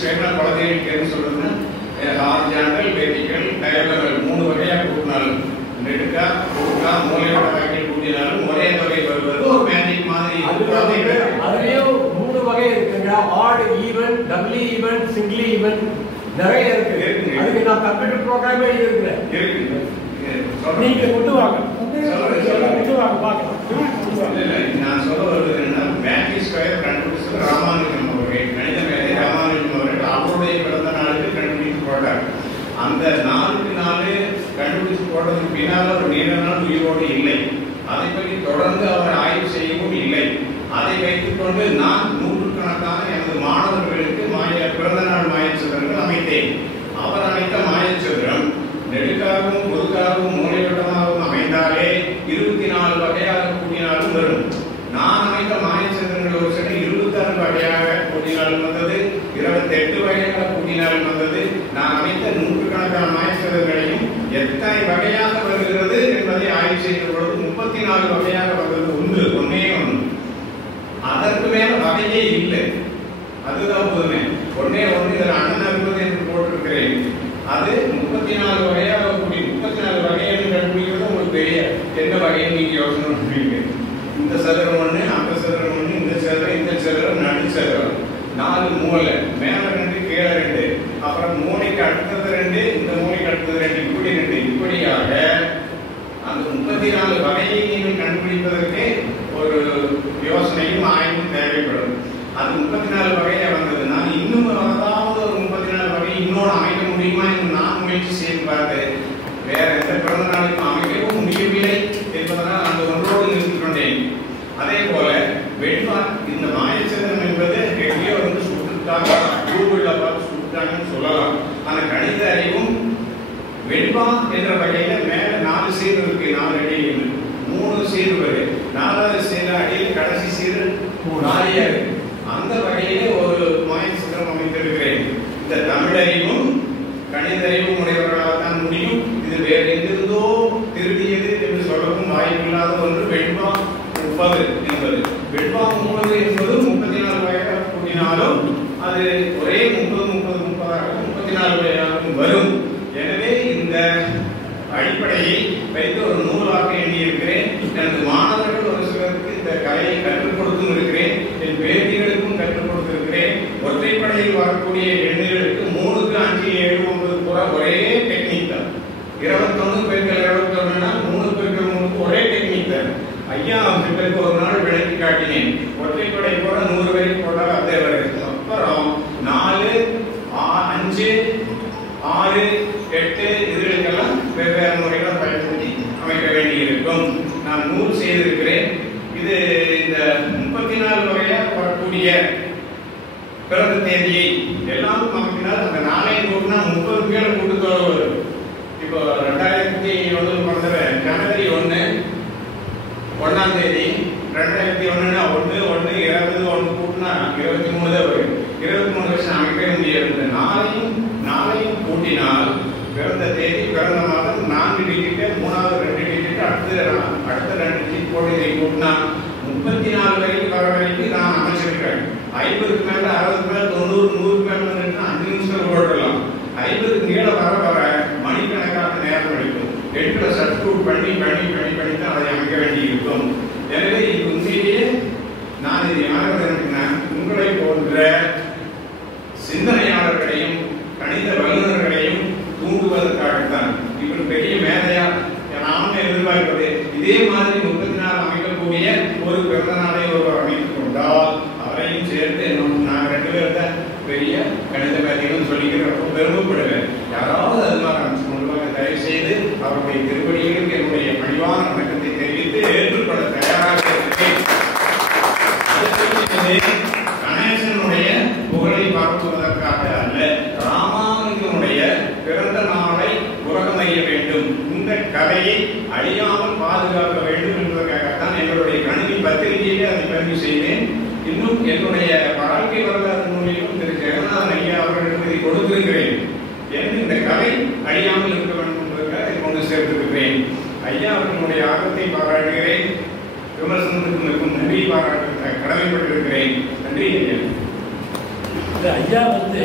ஸ்கொயர்னா குழந்தைகளுக்கு சொல்றதுன்னா ஹாரிஜான்டல், vertical, diagonal 3 வகையா கூட்டினாலும் நெடுக்கா குறுக்கா மூலையோட வகையில் கூட்டினாலும் ஒரே தொகை வருவது ஒரு மேஜிக் மாதிரி. அதுலயும் 3 வகை இருக்குங்க. Odd even, double even, single even நிறைய இருக்கு. அதுக்கு நான் கம்ப்யூட்டர் ப்ரோக்ராமே இருக்கு. நீங்க கொண்டு வாங்க பார்க்கலாம். நான் சொல்ல வருவது என்னன்னா மேஜிக் ஸ்கொயர் கண்டுபிடிச்சது ராமானுஜம் அவர்கள், கணித மேதை ராமானுஜம் அவர்கள் அவருடைய பிறந்த நாளுக்கு கண்டுபிடித்து போட்டார். அந்த 4க்கு 4 கண்டுபிடிச்சு போட்டதுக்கு பின்னால் ஒரு நீண்ட நாள் உயிரோடு இல்லை. அதை பற்றி தொடர்ந்து அவர் ஆய்வு செய்யவும் இல்லை. அதை வைத்துக் கொண்டு நான் நூற்றுக்கணக்கான எனது மாணவர்களுக்கு பிறந்த நாள் மாயச்சதுரங்கள் அமைத்தேன். அவர் அமைத்த மாயச்சதுரம் நெடுக்காகவும் குறுக்காகவும் மூலைவட்டமாகவும் அமைந்தாலே 24 வகையாக கூட்டினாலும் வரும். நான் அமைத்த மாயச்சதுரங்கள் ஒரு சில 26 வகையாக கூட்டினாலும் வந்தது, 28 வகையாக கூட்டினாலும் வந்தது. நான் அமைத்த நூற்றுக்கணக்கான மாயச்சதுரங்களையும் எத்தனை வகையாக வருகிறது என்பதை ஆய்வு செய்த பொழுது 34 வகையாக வந்தது உண்டு. ஒன்னே ஒன்று, அதற்கு மேல வகையே இல்லை. அதுதான் புதுமை. ஒன்னே ஒன்று இதில் அண்ணன் அறுபது என்று போட்டிருக்கிறேன். அது 34 வகையாக கூடி 34 வகைன்னு கண்டுபிடிக்கிறது உங்களுக்கு தெரிய என்ன வகைன்னு நீங்க யோசனை பண்ணுவீங்க. இந்த சதுரம் ஒண்ணு, அந்த சதுரம் ஒண்ணு, இந்த சதுரம், இந்த சதுரம், நடு சதுரம், 4 மூலை, மேல 2 கீழே 2, அப்புறம் மூளைக்கு அடுத்தது 2, இந்த மூளைக்கு அடுத்தது 2, இப்படி 2, இப்படியாக அந்த 34 வகையை நீங்கள் கண்டுபிடிப்பதற்கே ஒரு யோசனையும் ஆய்வும் தேவைப்படும். அது 34 வகையா வந்ததுன்னா இன்னும் ஏதாவது ஒரு 34 வகை இன்னொன்று அமைக்க முடியுமா என்று நான் முயற்சி செய்து பார்த்தேன். வேற எந்த பிறந்த நாளுக்கும் அமைக்கவும் முடியவில்லை என்பதனால் அந்த ஒன்றோடு நிறுத்திக் கொண்டேன். அதே போல வெண்பா இந்த மாயச்சந்திரன் என்பது எங்கேயோ வந்து சுட்டுட்டாங்க, கூகுள்ல பார்த்து சுட்டுட்டாங்கன்னு சொல்லலாம். ஆனா கணித அறிவும் வெண்பா என்ற வகையில மேல 4 சீர் இருக்கு, 4 அடியில் 3 சீர் வரை, 4வது சீர் அடியில் கடைசி சீர் 4 இருக்கு. அந்த வகையிலே ஒரு மாயச்சந்திரம் அமைத்திருக்கிறேன். இந்த தமிழறிவும் கணித அறிவும் உடையவர்களாக தான் முடியும். இது வேறு எங்கிருந்தோ திருடியது என்று சொல்லவும் வாய்ப்பில்லாத ஒன்று. வெண்பா 30 என்பது, வெண்பா 30 என்பது 34 வகையாக கூட்டினாலும் அது ஒரே 34 வகையாகவும் வரும். எனவே இந்த அடிப்படையை வைத்து ஒரு நூலாக எண்ணியிருக்கிறேன். எனது மாணவர்கள் ஒரு சிலருக்கு இந்த கலையை கற்றுக் கொடுத்தும் இருக்கிறேன். என் பேத்திகளுக்கும் கற்றுக் கொடுத்திருக்கிறேன். ஒற்றைப்படையில் வரக்கூடிய எண்ணுகளுக்கு 3க்கு 5 7 9 கூட ஒரே டெக்னிக் தான். 21 பெருக்கல் 21 3 பெருக்கல் 3 ஒரே டெக்னிக் தான். ஐயா அவர்களுக்கு ஒரு நாள் விளக்கி காட்டினேன். ஒற்றைப்படை கூட 100 வரைக்கும் போட்டால் அதே வரைக்கும். அப்புறம் 4 5 6 8 இதுகளுக்கெல்லாம் வெவ்வேறு முறைகளை பயன்படுத்தி அமைக்க வேண்டியிருக்கும். நான் 100 செய்திருக்கிறேன். இது இந்த 34 வகையாக வரக்கூடிய பிறந்த தேதியை எல்லாம் அமைப்பினால் அந்த 4 கூட்டினா 30 பேர் கூட்டுத்தொகை வரும். இப்போ 2001 பிறந்த ஜனவரி 1 1ஆம் தேதி 2001 1 1 20 1 கூட்டினா 23 தான் வரும். 23 வருஷம் அமைக்கவே முடியாது. நாளையும் கூட்டினால் பிறந்த தேதி பிறந்த மாதம் 4 டிஜிட், 3வது 2 டிஜிட், அடுத்த 2 டிஜிட் போட்டு இதை கூட்டினா 34 வரைக்கும் வர வரைக்கும் நான் அமைச்சிருக்கிறேன். 50க்கு மேல 60க்கு மேல 90 100க்கு மேல 5 நிமிஷம் போடலாம். 50க்கு கீழே வர வர மணிக்கணக்கான நேரம் எடுக்கும். எட்டுல சப்ஸ்டியூட் பண்ணி தான் அதை அமைக்க வேண்டி இருக்கும். எனவே இது உண்மையிலேயே நான் இது யாருன்னா உங்களை போன்ற சிந்தனையாளர்களையும் கணித வல்லுநர்களையும் தூண்டுவதற்காகத்தான். இப்படி பெரிய மேதையா நாம எதிர்பார்ப்பது இதே மாதிரி 34 அமைக்கக்கூடிய ஒரு பிறந்த நாளை ஒருவர் அமைத்துக் கொண்டால் அவரையும் சேர்த்து நான் 2 பேர் தான் பெரிய கணித மேதைகளும் சொல்லிக்கிறப்ப பெருமைப்படுவேன். யாராவது அது மாதிரி அமைச்சு கொள்வாங்க. தயவு செய்து அவருடைய திருப்படிகளுக்கு என்னுடைய பணிவான வணக்கத்தை தெரிவித்து ஏற்றுக்கொள்ள தயாராக இருக்கிறேன். கணேசனுடைய புகழை பரப்புவதற்காக அல்ல, ராமானுஜனுடைய பிறந்த நாளை உலகமறிய வேண்டும், இந்த கதையை அழியாமல் பாதுகாக்க வேண்டும் என்பதற்காகத்தான் என்னுடைய கணினி பத்திரிகையிலே அதை பதிவு செய்தேன். இன்னும் என்னுடைய வாழ்க்கை வரலாறு நூலிலும் திரு ஜெகநாதன் ஐயா அவர்களுக்கு இதை கொடுத்திருக்கிறேன். என்று இந்த கதை அழியாமல் இருக்க வேண்டும் என்பதற்காக இதை கொண்டு சேர்த்திருக்கிறேன். ஐயா வந்து